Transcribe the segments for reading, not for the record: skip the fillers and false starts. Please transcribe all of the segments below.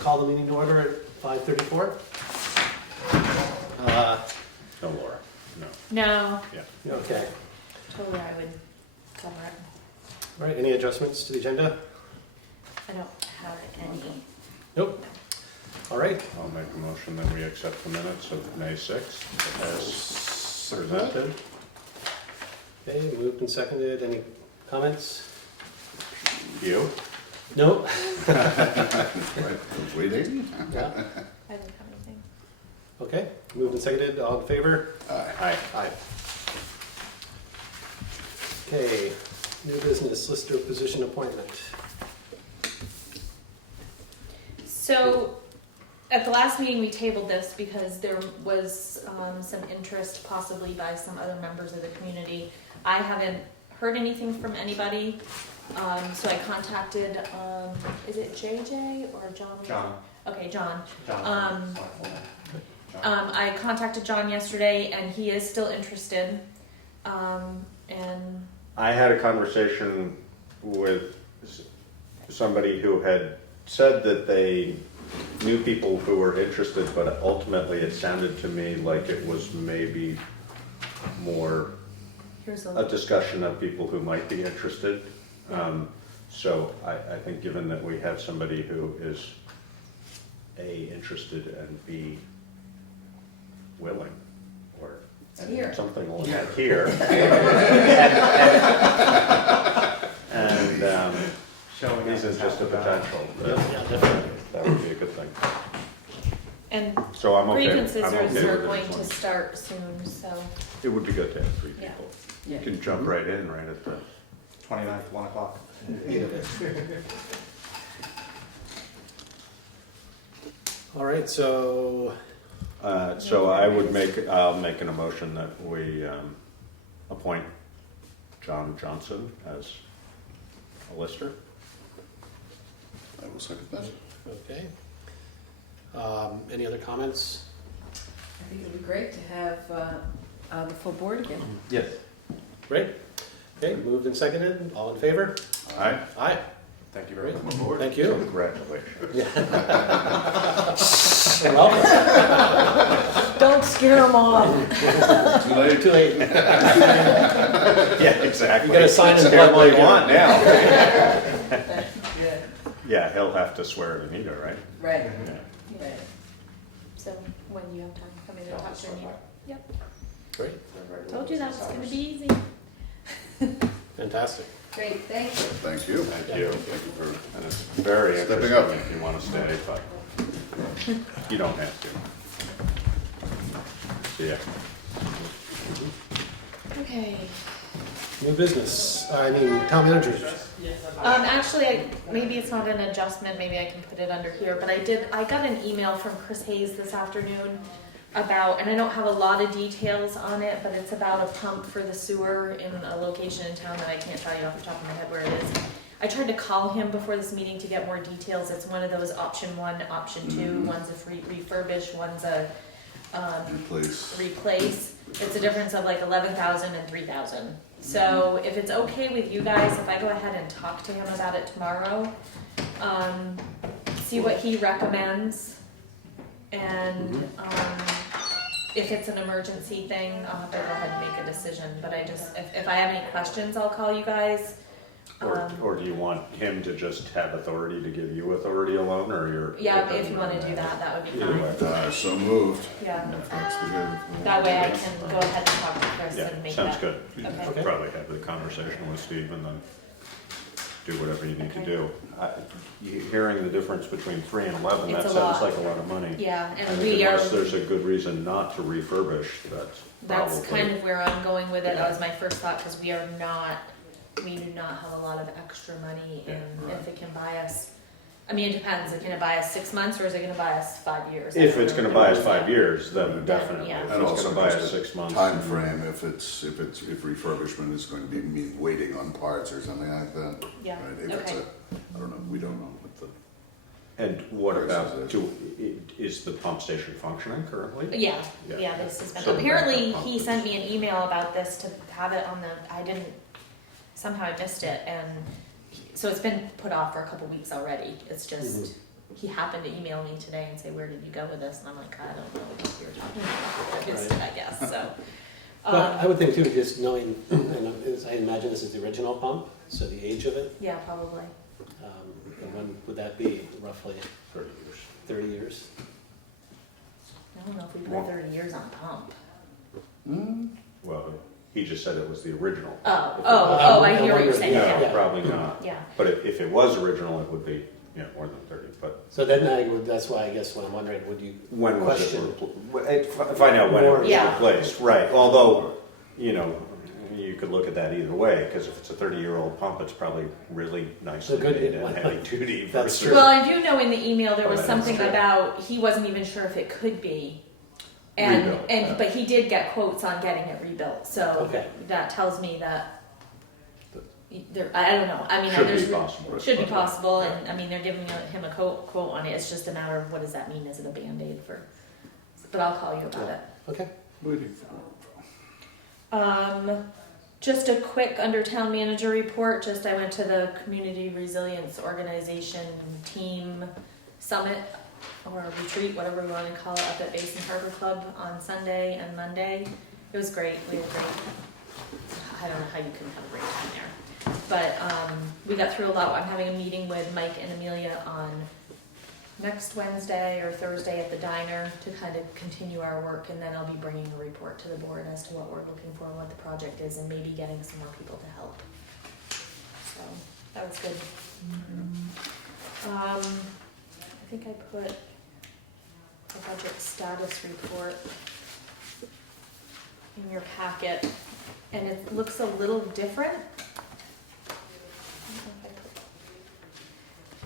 Call the meeting to order at 5:34. No, Laura, no. No, Yeah. Okay. totally I would cover it. All right, any adjustments to the agenda? I don't have any. Nope. All right. I'll make a motion that we accept the minutes of May 6th as presented. Okay, moved and seconded. Any comments? You? Nope. Waiting? Yeah. I don't have anything. Okay, moved and seconded. All in favor? Aye. Aye. Okay, new business, lister position appointment. So, at the last meeting, we tabled this because there was some interest possibly by some other members of the community. I haven't heard anything from anybody, so I contacted, is it JJ or John? John. Okay, John. John. I contacted John yesterday, and he is still interested. And I had a conversation with somebody who had said that they knew people who were interested, but ultimately it sounded to me like it was maybe more here's a discussion of people who might be interested. So I think given that we have somebody who is A, interested, and B, willing, or here. something like that here. And Showing this is just a potential. Yeah, definitely. That would be a good thing. And So I'm okay. grievances I'm okay are with going this to one. start soon, so. It would be good to have 3 Yeah. people. Yeah. You can jump right in right at the 29th, 1 o'clock. All right, so So I'll make an emotion that we appoint John Johnson as a lister. I will second that. okay. Any other comments? I think it'd be great to have the full board again. Yes. Great. Okay, moved and seconded. All in favor? Aye. Aye. Thank you very much. Thank you. Congratulations. You're welcome. Don't scare them off. Too late? Too late. Yeah, exactly. You gotta sign in That's blood what I want now. Yeah, Yeah, he'll have to swear to Anita, right? right, Yeah. right. So when you have time, come in and talk to me. Yep. Great. Told you that was gonna be easy. Fantastic. Great, thank you. Thank you. Thank you. Thank you for And it's very Stepping interesting up. if you want to stay, but you don't have to. See ya. Okay. New business, town manager. Actually, maybe it's not an adjustment, maybe I can put it under here, but I got an email from Chris Hayes this afternoon about, and I don't have a lot of details on it, but it's about a pump for the sewer in a location in town that I can't tell you off the top of my head where it is. I tried to call him before this meeting to get more details. It's one of those option 1, option 2, one's a refurbish, one's a replace. It's a difference of like 11,000 and 3,000. So if it's okay with you guys, if I go ahead and talk to him about it tomorrow, see what he recommends, and if it's an emergency thing, I'll have to go ahead and make a decision. But if I have any questions, I'll call you guys. Or do you want him to just have authority to give you authority alone, or you're? Yeah, if you want to do that, that would be fine. So moved. Yeah. If that's the good- That way I can go ahead and talk to Chris Yeah, and make sounds that. good. You Okay. could probably have the conversation with Steve and then do whatever you need to Okay. do. Hearing the difference between 3 and 11, that It's a sounds lot. like a lot of money. Yeah, I and think we are. unless there's a good reason not to refurbish, That's probably. kind of where I'm going with it. That was my first thought, because we do not have a lot of extra money, Yeah, and right. if it can buy us, I mean, it depends. Is it gonna buy us 6 months, or is it gonna buy us 5 years? If it's gonna buy us 5 years, then Then, definitely. yeah. If And it's also gonna buy just us a 6 months. Time frame, if refurbishment is going to be me waiting on parts or something like that. Yeah, Right, if it's okay. I don't know, we don't know what the, And what Prices about, is- is the pump station functioning currently? Yeah, Yeah. yeah, this has been, So the apparently backup he pump sent is- me an email about this to have it on the, I didn't, somehow I missed it, and so it's been put off for a couple weeks already. It's just, he happened to email me today and say, where did you go with this? And I'm like, I don't know what you're talking about. I missed it, I guess, so. But I would think too, just knowing, and I imagine this is the original pump, so the age of it, Yeah, probably. and when would that be, roughly 30 years. 30 years? I don't know if we put 30 years on pump. Well, he just said it was the original. Oh, I hear what you're saying, No, yeah. probably not. Yeah, But if it was original, it would be, more than 30, but So then that's why I guess what I'm wondering, would you when was it? question? Find out when it was Yeah. replaced, right, although, you could look at that either way, because if it's a 30-year-old pump, it's probably really nicely So good, made and like- heavy duty That's versus. true. well, I do know in the email there was Oh, that's something true. about, he wasn't even sure if it could be. And, Rebuilt, yeah. but he did get quotes on getting it rebuilt, so Okay. that tells me that there, I don't know, I mean, Should there's. be possible. Should be possible, and I mean, they're giving him a quote on it, it's just a matter of what does that mean, is it a Band-Aid for, but I'll call you about it. Okay. Waiting for. Just a quick under town manager report, I went to the Community Resilience Organization Team Summit, or retreat, whatever we wanna call it, up at Basin Harbor Club on Sunday and Monday. It was great, we had great, I don't know how you couldn't have a great time there. But, we got through a lot. I'm having a meeting with Mike and Amelia on next Wednesday or Thursday at the diner to kind of continue our work, and then I'll be bringing a report to the board as to what we're looking for and what the project is, and maybe getting some more people to help. So, that was good. I think I put a budget status report in your packet, and it looks a little different.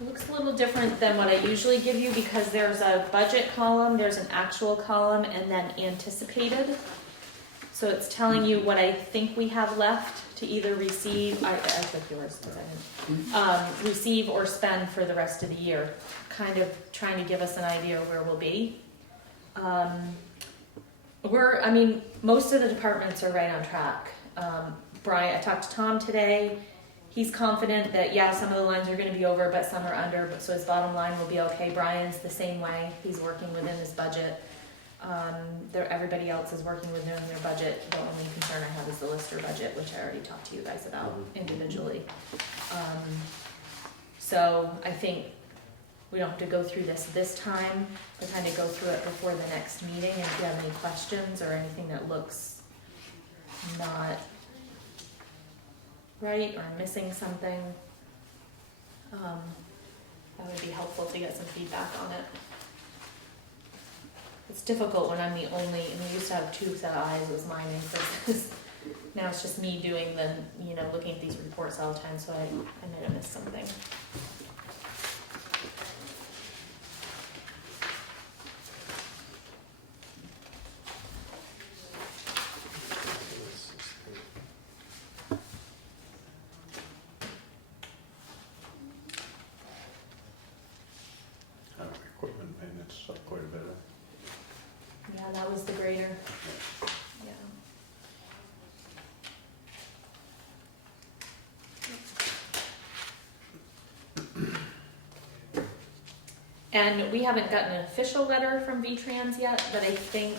It looks a little different than what I usually give you because there's a budget column, there's an actual column, and then anticipated. So it's telling you what I think we have left to either receive, I took yours, receive or spend for the rest of the year. Kind of trying to give us an idea of where we'll be. Most of the departments are right on track. Brian, I talked to Tom today. He's confident that, some of the lines are going to be over, but some are under, so his bottom line will be okay. Brian's the same way. He's working within his budget. Everybody else is working within their budget. The only concern I have is the Lister budget, which I already talked to you guys about individually. So I think we don't have to go through this time, but kind of go through it before the next meeting. And if you have any questions or anything that looks not right or I'm missing something, that would be helpful to get some feedback on it. It's difficult when I'm the only, and we used to have two set of eyes, was mine and Chris's. Now it's just me doing looking at these reports all the time, so I might have missed something. Equipment maintenance up quite a bit. Yeah, that was the grader. Yeah. And we haven't gotten an official letter from V-Trans yet, but I think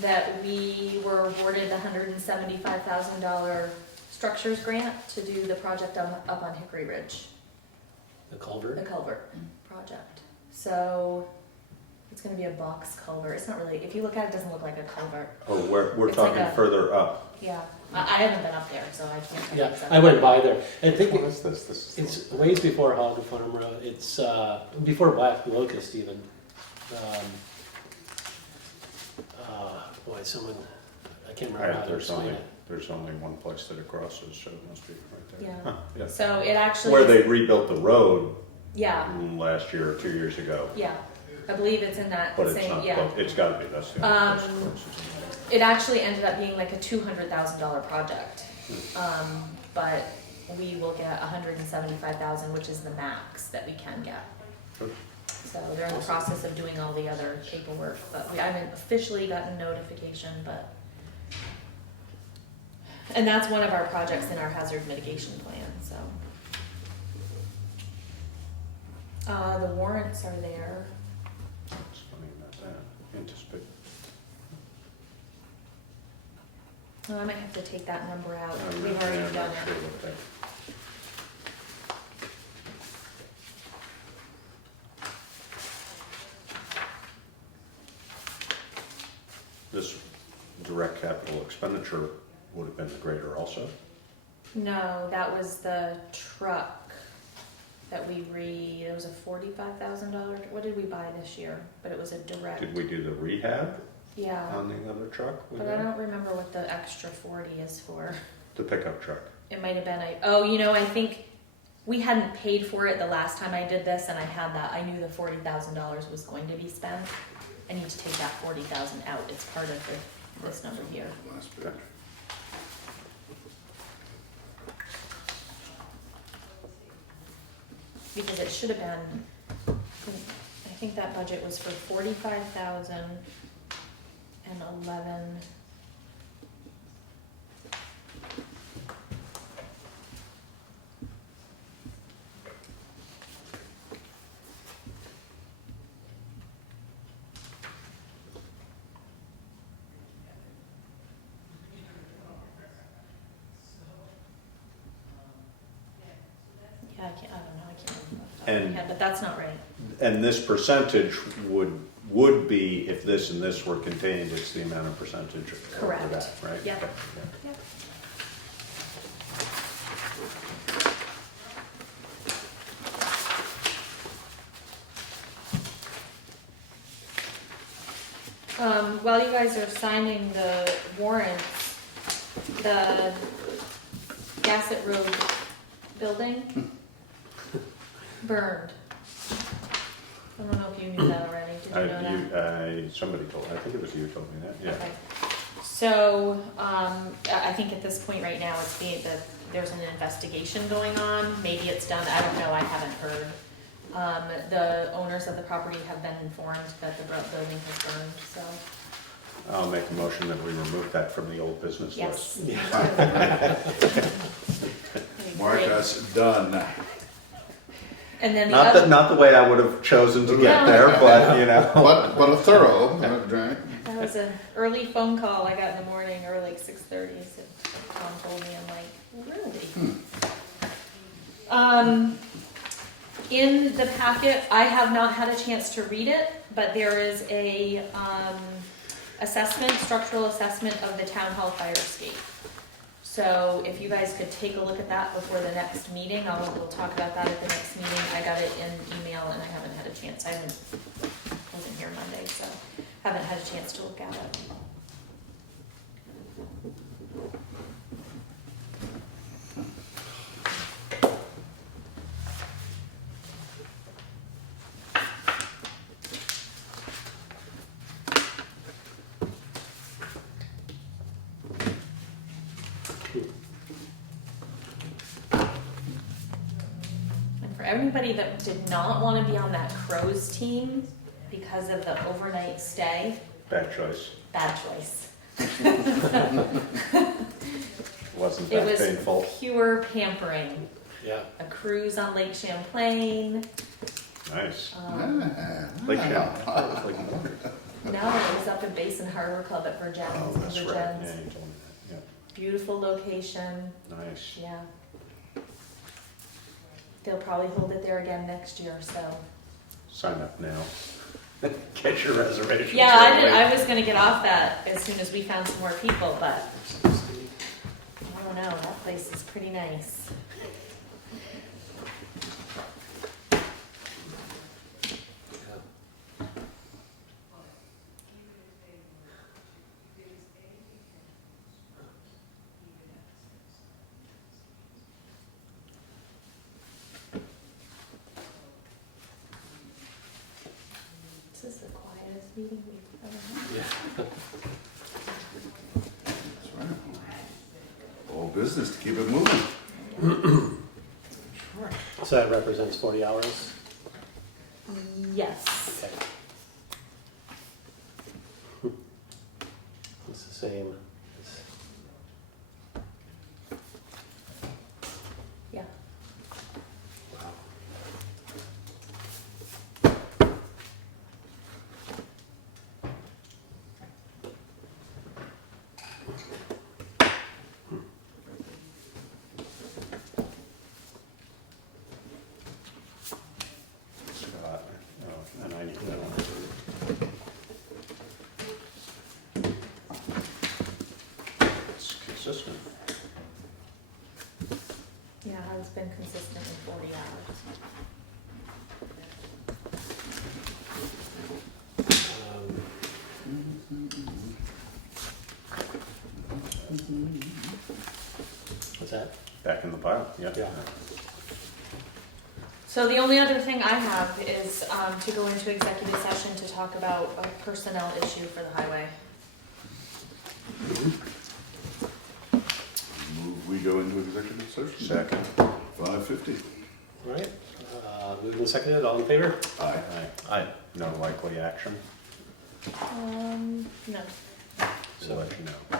that we were awarded the $175,000 structures grant to do the project up on Hickory Ridge. The culvert? The culvert project. So it's gonna be a box culvert. It's not really, if you look at it, it doesn't look like a culvert. Oh, we're It's like talking a- further up. Yeah, I haven't been up there, so I can't tell you Yeah, exactly. I went by there. I think What is this? This is it's ways before Hog Farm Road. It's before Black Locust even. Someone, I can't remember how to explain it. There's only one place that it crosses, so it must be right there. Yeah. Huh, yeah. So it actually. Where they rebuilt the road Yeah, last year or 2 years ago. yeah. I believe it's in that But it's same, not, yeah. well, it's gotta be, that's the only place it crosses. It actually ended up being like a $200,000 project. But we will get $175,000, which is the max that we can get. Good. So they're in the process of doing all the other paperwork, but we haven't officially gotten notification, but. And that's one of our projects in our hazard mitigation plan, so. The warrants are there. It's funny about that. Anticipate. Oh, I might have to take that number out. I'm We've not- already yeah, I'm done not sure it. what that. This direct capital expenditure would have been the greater also? No, that was the truck that it was a $45,000, what did we buy this year? But it was a direct, Did we do the rehab yeah. on the other truck? we But I got? don't remember what the extra 40 is for. The pickup truck. It might have been, I think we hadn't paid for it the last time I did this, and I knew the $40,000 was going to be spent. I need to take that 40,000 out, it's part of this number here. Last bit. Because it should have been, I think that budget was for 45,000 and 11. Yeah, I don't know, I can't remember off the top of my And- head, but that's not right. And this percentage would be, if this and this were contained, it's the amount of percentage of Correct. that, right? Yep. Okay, yeah. Yep. While you guys are signing the warrants, the Gassett Road building burned. I don't know if you knew that already. Did you know that? Somebody told, I think it was you told me that, yeah. Okay. So, I think at this point right now, there's an investigation going on. Maybe it's done, I don't know, I haven't heard. The owners of the property have been informed that the building has burned, so, I'll make a motion that we remove that from the old business yes. list. Mark, Great. that's done. And then the Not other, the way I would have chosen to get No. there, but, you know. But a thorough, right? that was an early phone call I got in the morning, or like 6:30, so Tom told me, I'm like, really? In the packet, I have not had a chance to read it, but there is a structural assessment of the town hall fire escape. So if you guys could take a look at that before the next meeting, we'll talk about that at the next meeting. I got it in email and I haven't had a chance. I wasn't here Monday, so haven't had a chance to look at it. And for everybody that did not want to be on that Crows team because of the overnight stay, Bad choice. bad choice. Wasn't It that was painful. pure pampering. Yeah. A cruise on Lake Champlain. Nice. Ah, Lake wow. Champlain. Oh, it was Lake Champlain. No, it was up at Basin Harbor Club at Virgins. Oh, that's right. Virgins. Yeah, you told me that. Beautiful location. Yeah. Nice. Yeah. They'll probably hold it there again next year, so. Sign up now. Get your reservation. Yeah, I was gonna get off that as soon as we found some more people, but I don't know, that place is pretty nice. This is the quietest meeting we've ever had. Yeah. That's right. All business to keep it moving. So that represents 40 hours? Yes. Okay. It's the same. It's- Yeah. Wow. Scott, oh, and I need that one. It's consistent. Yeah, it's been consistent in 40 hours. What's that? Back in the pile, yeah. Yeah. So the only other thing I have is to go into executive session to talk about a personnel issue for the highway. Move, we go into executive session? Second. 5:50. All right, moved and seconded, all in favor? Aye. Aye. No likely action, No. so let you know.